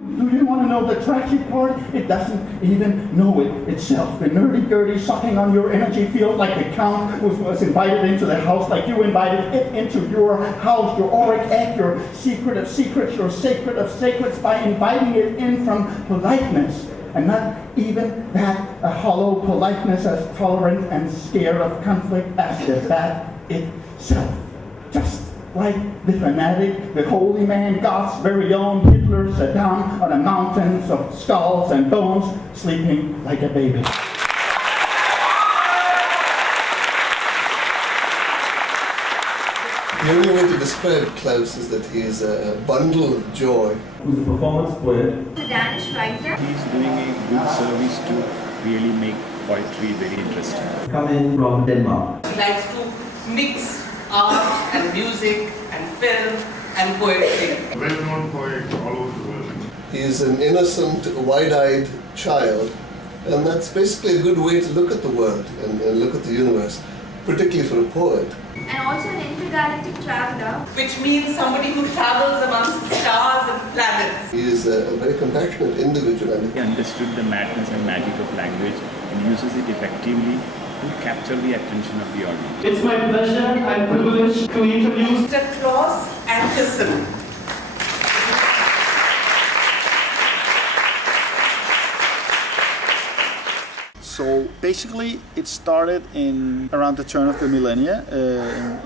Do you want to know the tragic part? It doesn't even know it itself. The nerdy-gurdy sucking on your energy field like the count was invited into the house, like you invited it into your house, your auric egg, your secret of secrets, your sacred of sacreds, by inviting it in from politeness. And not even that, a hollow politeness as tolerant and scared of conflict as the bat itself. Just like the fanatic, the holy man, God's very own Hitler, sat down on a mountain of skulls and bones, sleeping like a baby. The only way to describe Claus is that he is a bundle of joy. Who's a performance poet. The Danish writer. He's doing a good service to really make poetry very interesting. Coming from Denmark. He likes to mix art and music and film and poetry. Well-known poet all over the world. He is an innocent, wide-eyed child, and that's basically a good way to look at the world and look at the universe, particularly for a poet. And also an intergalactic traveler. Which means somebody who travels amongst stars and planets. He is a very compassionate individual. And He understood the madness and magic of language and uses it effectively to capture the attention of the audience. It's my pleasure and privilege to introduce Mr. Claus Ankersen. So basically, it started in around the turn of the millennia,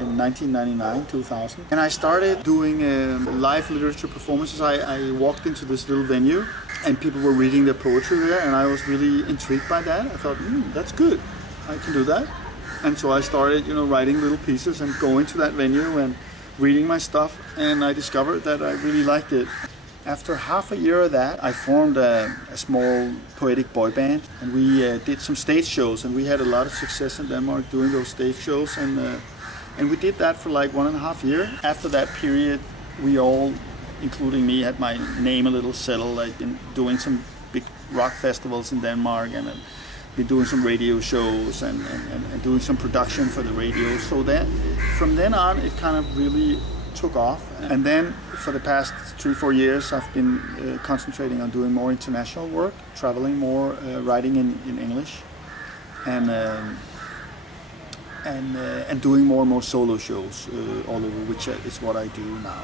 in 1999, 2000. And I started doing live literature performances. I walked into this little venue and people were reading their poetry there, and I was really intrigued by that. I thought, that's good, I can do that. And so I started, writing little pieces and going to that venue and reading my stuff, and I discovered that I really liked it. After half a year of that, I formed a small poetic boy band, and we did some stage shows, and we had a lot of success in Denmark doing those stage shows, and we did that for like 1.5 years. After that period, we all, including me, had my name a little settled. I'd been doing some big rock festivals in Denmark, and been doing some radio shows and doing some production for the radio. So that from then on, it kind of really took off. And then for the past 3-4 years, I've been concentrating on doing more international work, traveling more, writing in English, and doing more and more solo shows all over, which is what I do now.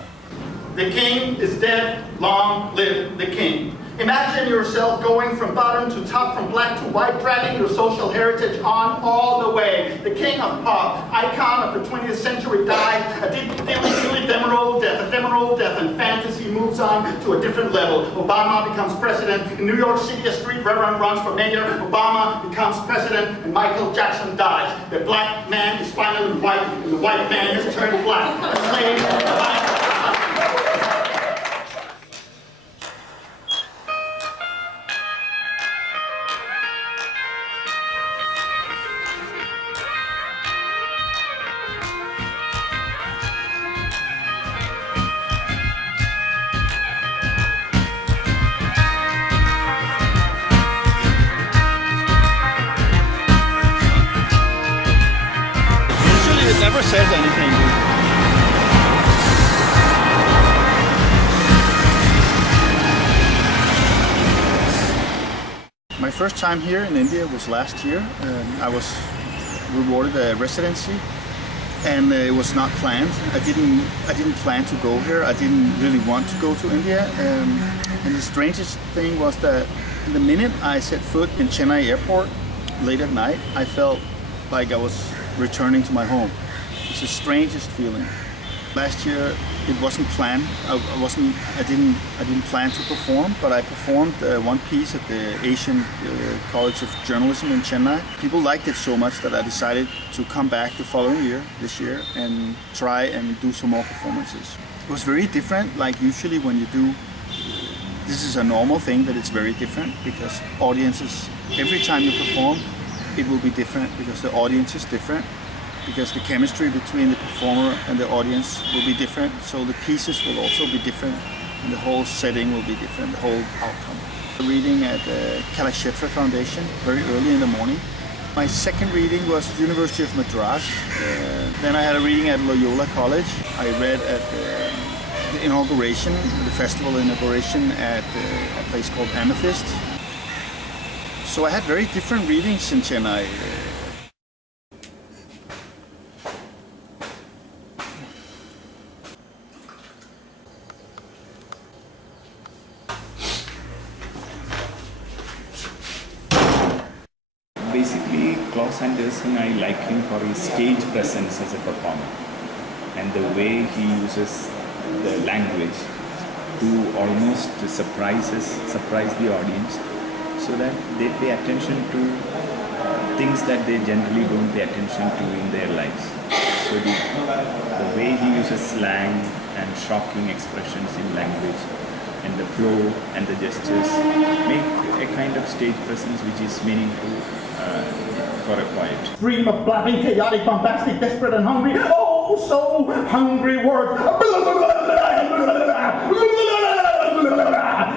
The king is dead, long live the king. Imagine yourself going from bottom to top, from black to white, dragging your social heritage on all the way. The king of pop, icon of the 20th century, died a dilly demerol death, and fantasy moves on to a different level. Obama becomes president. In New York City, a street reverend runs for mayor. Obama becomes president, and Michael Jackson dies. The black man is finally white, and the white man has turned black. A slave, a life. It never says anything. My first time here in India was last year. I was rewarded a residency, and it was not planned. I didn't plan to go here. I didn't really want to go to India. And the strangest thing was that the minute I set foot in Chennai airport late at night, I felt like I was returning to my home. It's the strangest feeling. Last year it wasn't planned. I didn't plan to perform, but I performed one piece at the Asian College of Journalism in Chennai. People liked it so much that I decided to come back the following year, this year, and try and do some more performances. It was very different. Like usually when you do, this is a normal thing, that it's very different because audiences, every time you perform, it will be different because the audience is different, because the chemistry between the performer and the audience will be different, so the pieces will also be different, and the whole setting will be different, the whole outcome. Reading at the Kalakshetra Foundation very early in the morning. My second reading was University of Madras. Then I had a reading at Loyola College. I read at the inauguration, the festival inauguration at a place called Amethyst. So I had very different readings in Chennai. Basically, Claus Ankersen, I like him for his stage presence as a performer and the way he uses the language to almost surprise the audience so that they pay attention to things that they generally don't pay attention to in their lives. So the way he uses slang and shocking expressions in language and the flow and the gestures make a kind of stage presence which is meaningful for a poet. Stream of blabbing, chaotic, bombastic, desperate and hungry. Oh, so hungry word.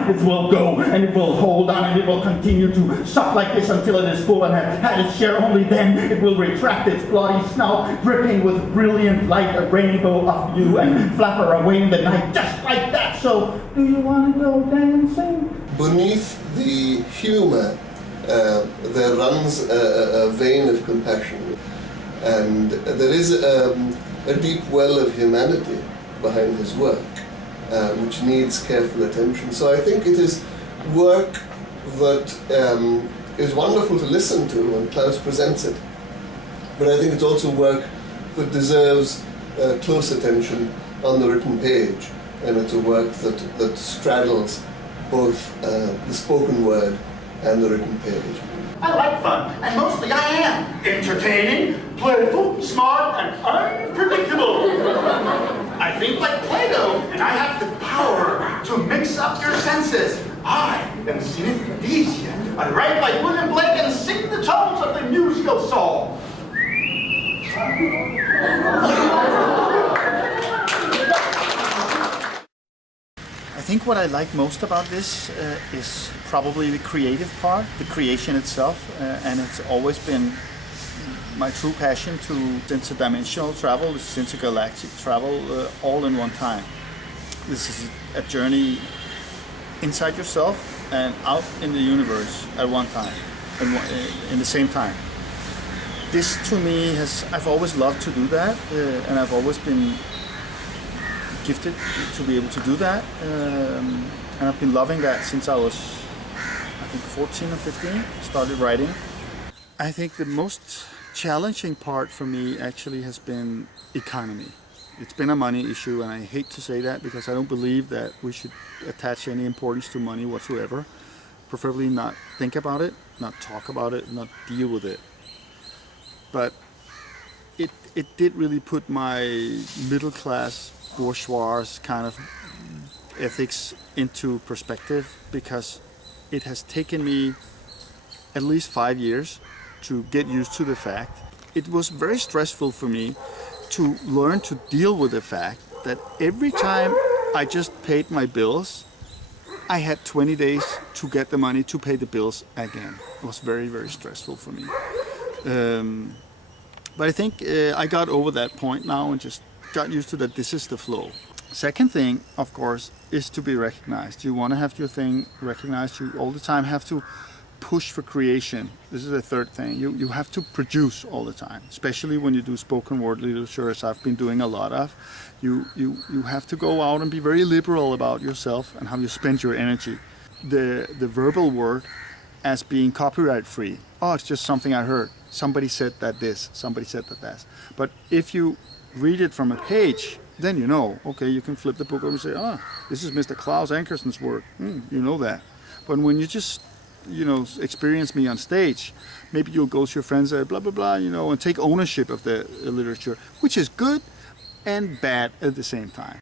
It will go and it will hold on and it will continue to suck like this until it is full and has had its share. Only then it will retract its bloody snout, dripping with brilliant light, a rainbow of you, and flapper away in the night just like that. So, do you want to go dancing? Beneath the humor, there runs a vein of compassion, and there is a deep well of humanity behind his work, which needs careful attention. So I think it is work that is wonderful to listen to when Claus presents it, but I think it's also work that deserves close attention on the written page, and it's a work that straddles both the spoken word and the written page. I like fun, and mostly I am entertaining, playful, smart, and unpredictable. I think like Plato, and I have the power to mix up your senses. I am synesthesia. I write like William Blake and sing the tones of the musical song. I think what I like most about this is probably the creative part, the creation itself, and it's always been my true passion to interdimensional travel, this intergalactic travel, all in one time. This is a journey inside yourself and out in the universe at one time, in the same time. This to me I've always loved to do that, and I've always been gifted to be able to do that, and I've been loving that since I was, I think, 14 or 15, started writing. I think the most challenging part for me actually has been economy. It's been a money issue, and I hate to say that because I don't believe that we should attach any importance to money whatsoever. Preferably not think about it, not talk about it, not deal with it. But it did really put my middle class bourgeois kind of ethics into perspective, because it has taken me at least 5 years to get used to the fact. It was very stressful for me to learn to deal with the fact that every time I just paid my bills, I had 20 days to get the money to pay the bills again. It was very, very stressful for me. But I think I got over that point now and just got used to that this is the flow. Second thing, of course, is to be recognized. You want to have your thing recognized. You all the time have to push for creation. This is the third thing. You have to produce all the time, especially when you do spoken word literature, as I've been doing a lot of. You have to go out and be very liberal about yourself and how you spend your energy. The verbal word as being copyright free. Oh, it's just something I heard. Somebody said that this, somebody said that. But if you read it from a page, then you know, okay, you can flip the book over and say, this is Mr. Claus Ankersen's work. You know that. But when you just, experience me on stage, maybe you'll go to your friends and blah, blah, blah, and take ownership of the literature, which is good and bad at the same time.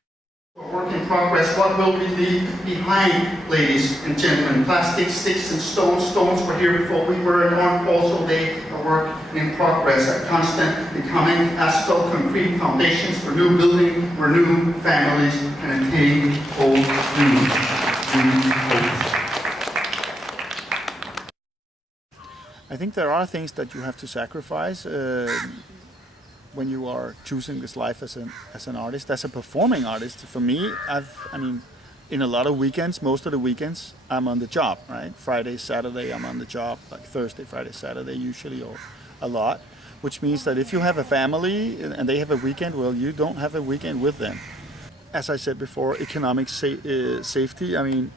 Work in progress. What will we leave behind, ladies and gentlemen? Plastic, sticks, and stones. Stones were here before we were, and aren't also they a work in progress, a constant becoming, asphalt, concrete foundations for new building, renew families, and attain old dreams. I think there are things that you have to sacrifice. when you are choosing this life as an artist, as a performing artist. For me, in a lot of weekends, most of the weekends, I'm on the job, right? Friday, Saturday, I'm on the job, like Thursday, Friday, Saturday, usually, or a lot, which means that if you have a family and they have a weekend, well, you don't have a weekend with them. As I said before, economic safety,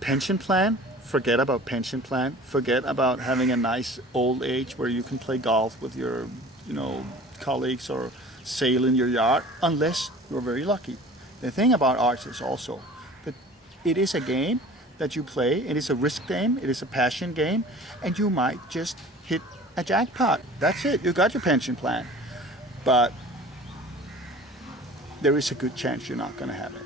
pension plan, forget about pension plan, forget about having a nice old age where you can play golf with your, colleagues or sail in your yacht, unless you're very lucky. The thing about arts is also that it is a game that you play, it is a risk game, it is a passion game, and you might just hit a jackpot. That's it, you got your pension plan. But there is a good chance you're not going to have it.